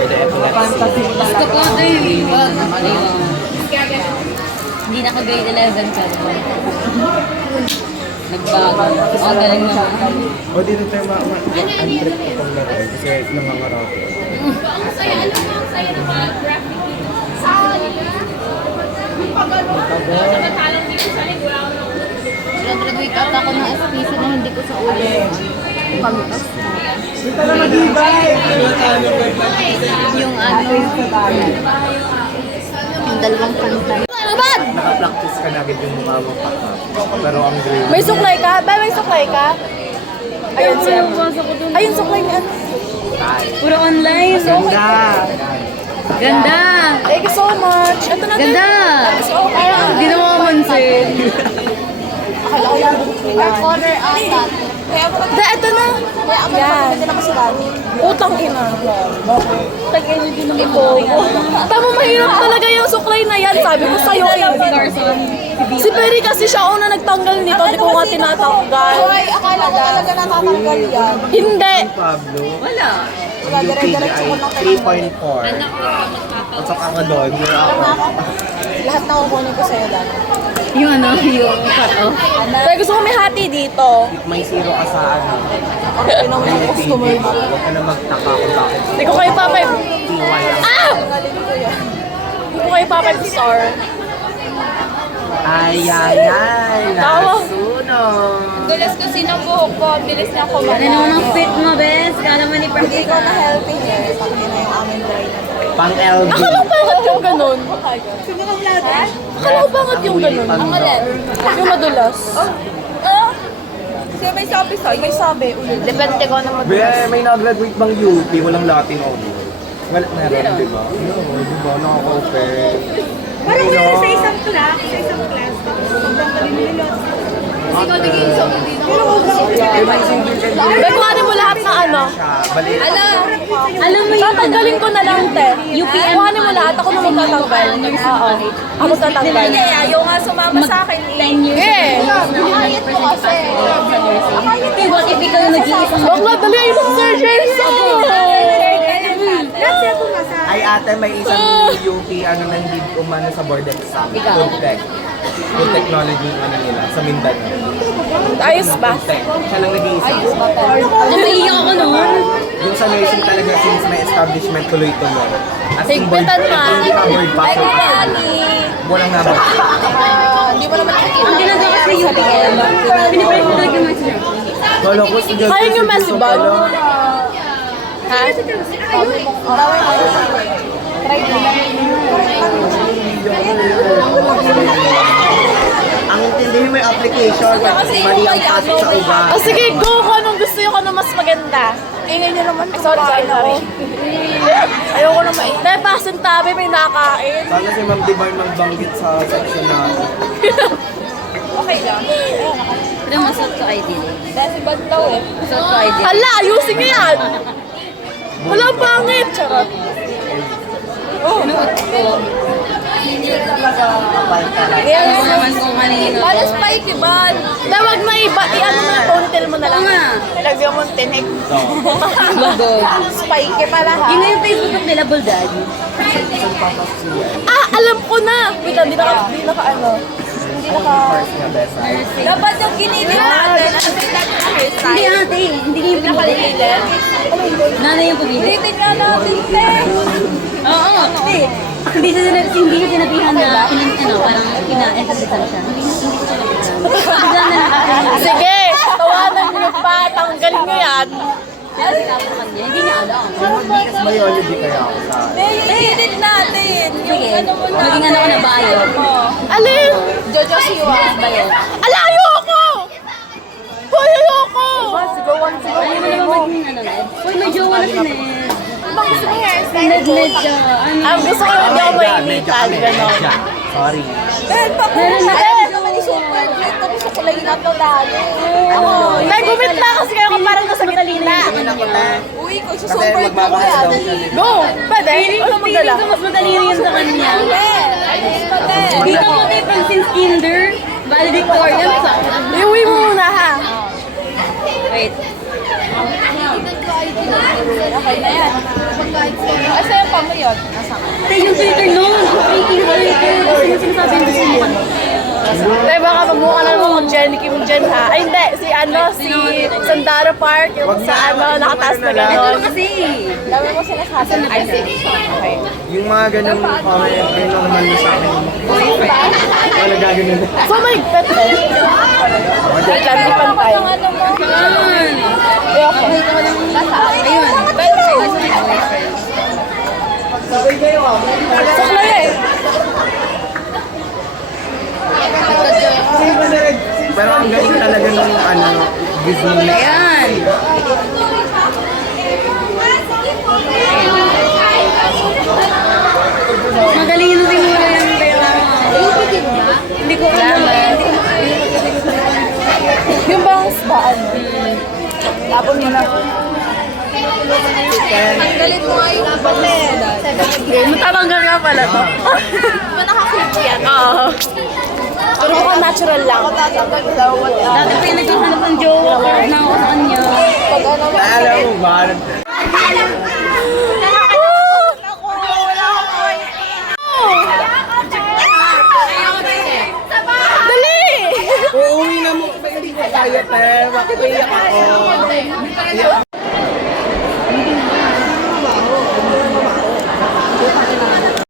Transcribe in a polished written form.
for the epilepsy. Gusto ko ito yung wag. Hindi na ka grade 11 ka. Nagbago. Oh, galing naman. O dito tayo ma-untrip ko pang laro kasi nangangarap ko. Graduate ata ako ng SPC na hindi ko sa ulo. Pagkas. Dito na mag-ibay! Yung ano, yung dalawang kanta. Naka-practice ka na agad yung mukha mo pa. Pero ang grade. May suklay ka? Ba, may suklay ka? Ayun siya. Ayun, suklay ni ano? Puro online. Ganda! Ganda! Thank you so much. Ito na din. Ganda! Hindi na makamansin. Akala ko lang our corner ata. Da, ito na. Yan. Utang ina. Tag-ina din naman ito. Tama, mahirap talaga yung suklay na yan. Sabi ko sa'yo eh. Si Perry kasi siya una nagtanggal nito. Di ko nga tinatanggal. Ay, akala ko talaga natatanggal yan. Hindi. Pablo, Wala. yung UPI 3.4. At saka ka doon, you're ako. Lahat na kukunin ko sa'yo dati. Yung ano, yung cut-off. Pero gusto ko may hati dito. May zero ka sa ano. Ang pinang ng customer. Huwag ka na magtaka kung bakit. Hindi ko kayo papay. T1 lang. Ah! Hindi ko kayo papay star. Ay, nasunog. Dulas kasi ng buhok ko. Bilis na ako Ano naman ang fit mo, bes? Kala mo ni Hindi Perfect. ko na healthy hair. Pag yun na yung aming dry na dry. Pang LB. Akala ko bakit yung ganun? Akala ko bakit yung ganun? Ang alin? Yung madulas. Ah? Siya may sabi sa'yo? May sabi. Depende ko na madulas. May nag-graduate bang UP? Walang Latin over. Wala, meron, di ba? Oo, di ba? Nakaka-open. Parang wala sa isang class, sobrang galing nila. Kuhanin mo lahat ng ano. Balik. Alam mo yung Tatanggalin ko na lang, te. UPM. Kuhanin mo lahat. Ako na magtatanggal. Oo. Ako tatanggal. Hindi, ayaw nga sumama sa akin eh. 10 years. Eh! Nakakayat mo kasi. What if ikaw yung nag-iisang Bakla, dali ayun sa Sir Jason! Kasi ako nga sa... Ay ate, may isang UP ano na hindi umano sa board exam. Ikaw? Food tech. Food technology ano nila, sa Mindanao. Ayos ba? Food tech. Siya lang nag-iisa. Naiiyak ako noon. Yung sa nursing talaga since may establishment tuloy-tuloy. As in board, Higpitan man. hindi ka board pa. So, walang nabot. Hindi mo naman nakikita. Ang ginagawa ko sa UPM, pinipress ko talaga yung message. Kala ko estudyante Kaya yung si messy Jason ba? pala. Ha? Try mo. Ang intindihin mo yung application, mali ang pasok sa ugat. Oh, sige, go ko anong gusto yung ano mas maganda. Ingay niyo naman. Sorry. Ayoko na maingay. Dahil pasintabi may nakain. Sana si Ma'am Divine magbanggit sa section natin. Okay lang. Pero masot ko ID. Dahil si Badlaw eh. Masot ko ID. Hala, ayusin niyo yan! Wala pangit! Charot. Sinuot ko. Yes. Alam mo naman kung kanino. Para spiky ba? Dawag na iba. I-ano mo na ponytail mo na lang. Oo nga. Lagyan mo tinik. Bagog. Spiky pala ha. Yun na yung Facebook ng nila, Buldad. Ah, alam ko na! Wait lang, di naka ano. Hindi naka... First na best. Dapat yung kinilid natin. Hindi ate, hindi niya yung pinili. Nanay yung pumili. Tingnan natin, te! Oo, ate. Hindi siya sinabihan na parang pina-emphasize siya. Hindi siya na Sige! Tawanan niyo pa! Tanggalin niyo yan! hindi niya alam. Mag-BS biology kaya ako sa... Kinilid natin! Sige, maging ano ko na bayo. Alin? Jojo Siwa. Bayo. Alayo ako! Hoy, ayoko! Sigawan, Ayaw mo naman maging ano na. Uy, may jowa na si Ned. Ibang gusto mo hairstyle? Ned siya. Ang gusto ko hindi ako mainitan, gano'n. Sorry. Meron na Super great. Gusto ko lang ginagaw lalo. Nagumit na kasi kayo parang nasa gitna. Uy, ko Kasi super great ako magmamahal daw yan. siya. di ba? Go! Pwede? Ano magdala? Feeling ko mas madali rin yun sa kanya. Pwede. Dito ko tayo from since kinder. Valedictorian sa Iuwi mo muna ha. Wait. Okay na yan. Ay, sa'yo pa mo yun. Ate, yung Twitter nun. Freaking hurricane. Kasi yung sinasabi mo siya. Tay, baka magmukha na naman Jenny Kim Jen ha. Ay, hindi. Si Sandaro Park. Yung sa nakataas na gano'n. Kasi. Dami mo sinasabi. Ay, sige. Okay. Yung mga ganun comment, yun lang naman sa akin. Wala gagawin na. So, may pet eh. Wait lang, di pantay. Ayun. Ayoko. Ayun. Sakla eh. Pero ang galing talaga nung Disney. Ayan. Magaling yung tingura yan. Hindi ko alam. Yung bangs ba, ano? Tapon mo na. Galit mo ay Matanggal nga pala to. nakakita yan. Oo. Pero mukhang natural lang. Dati pa yung naghahanap ng jowa ko na ako sa kanya. Alam mo ba? Dali! Uuwi na mo. Hindi ko kaya, te. Bakit iyak ako?